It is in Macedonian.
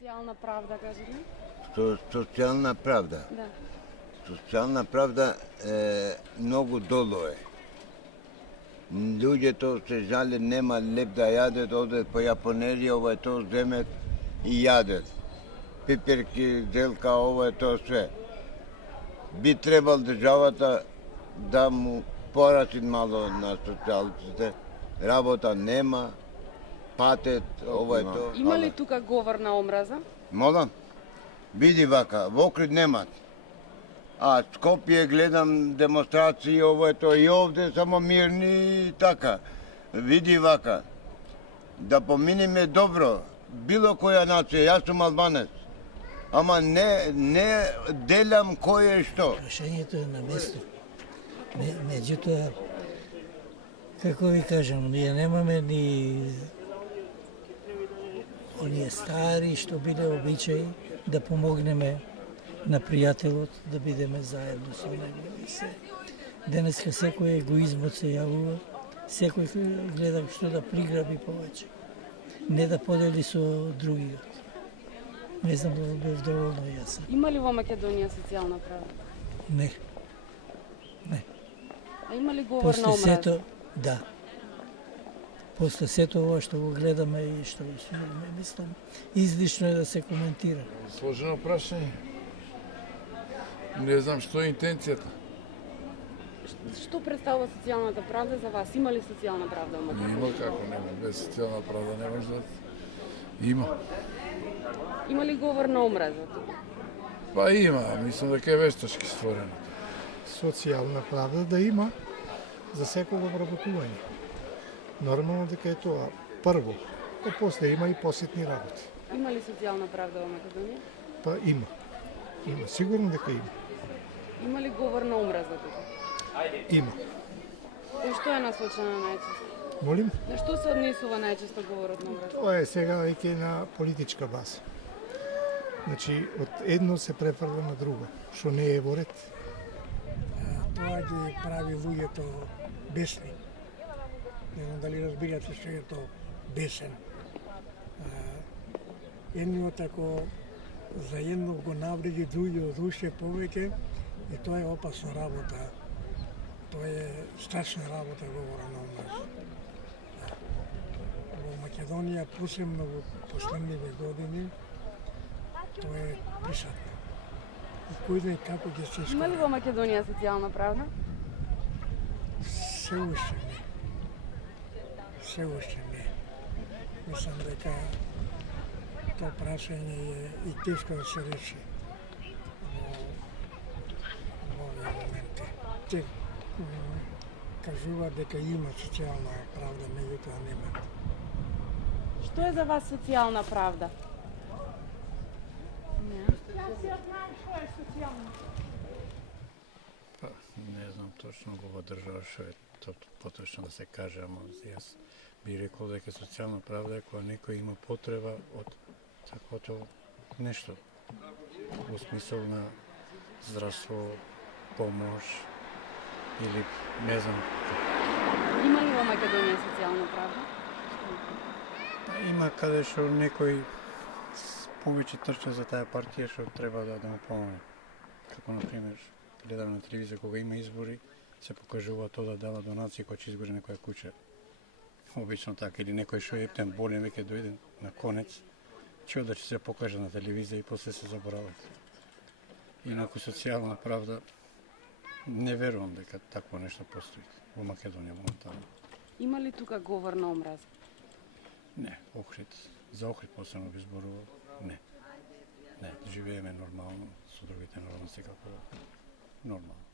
социјална правда, кажи ли? Социјална правда. Да. Социјална правда е многу долу е. Луѓето се жали нема леп да јадат, одат по јапонерија, ова е тоа земет и јадат. Пиперки, зелка, ова е тоа све. Би требал државата да му пораси мало на социјалците. Работа нема, патет, ова е тоа. Има ли тука говор на омраза? Молам? Види вака, во Охрид немат. А Скопје гледам демонстрации, ово е тоа и овде, само мирни и така. Види вака, да поминеме добро, било која нација, јас сум албанец, ама не делам кој е што. Прашањето е на место. Меѓутоа, како ви кажам, ние немаме ни оние стари што биле обичаи да помогнеме на пријателот, да бидеме заедно со него и се. Денеска секој егоизмот се јавува, секој гледа што да приграби повеќе, не да подели со другиот. Не знам дали бев доволно јасен. Има ли во Македонија социјална правда? Не. А има ли говор на После омраза? сето, да. После сето ова што го гледаме и што мислам, излишно е да се коментира. Сложено прашање. Не знам што е интенцијата. Што представува социјалната правда за вас? Има ли социјална правда во Македонија? Има како нема, без социјална правда не може да... Има. Има ли говор на омраза? Па има, мислам дека е вештачки створено. Социјална правда да има за секого вработување. Нормално дека е тоа прво, а после има и посетни работи. Има ли социјална правда во Македонија? Па има. Има, сигурно дека има. Има ли говор на омраза тука? Има. Кон што е насочена најчесто? Молим? На што се однесува најчесто говорот на омраза? Тоа е сега веќе на политичка база. Значи, од едно се префрла на друго, што не е во ред. Тоа ги прави луѓето бесни. Не знам дали разбирате што е тоа бесен. Едниот ако за едно го навреди другиот душе повеќе, и тоа е опасна работа. Тоа е страшна работа говора на омраза. Во Македонија посебно во последниве години тоа е присатно. И кој знае како ќе се Има ли во Македонија социјална правда? Се уште не. Се уште не. Мислам дека тоа прашање е и тешко да се реши во овие моменти. Те кажува дека има социјална правда, меѓутоа нема. Што е за вас социјална правда? Па, не знам точно кога држава што е поточно да се каже, ама јас би рекол дека социјална правда е кога некој има потреба од таквото нешто. Во смисол на здравство, помош или не знам. Има ли во Македонија социјална правда? Па, има каде што некој повеќе трча за таа партија што треба да му помогне. Како например, гледам на телевизија кога има избори, се покажува тоа да дава донации кој ќе изгори некоја куќа. Обично така, или некој што е ептен болен веќе дојде на конец, ќе да се покаже на телевизија и после се заборават. Инаку социјална правда не верувам дека такво нешто постои во Македонија моментално. Има ли тука говор на омраза? Не, Охрид. За Охрид посебно би зборувал. Не. Не, живееме нормално, со другите нормално секако нормално.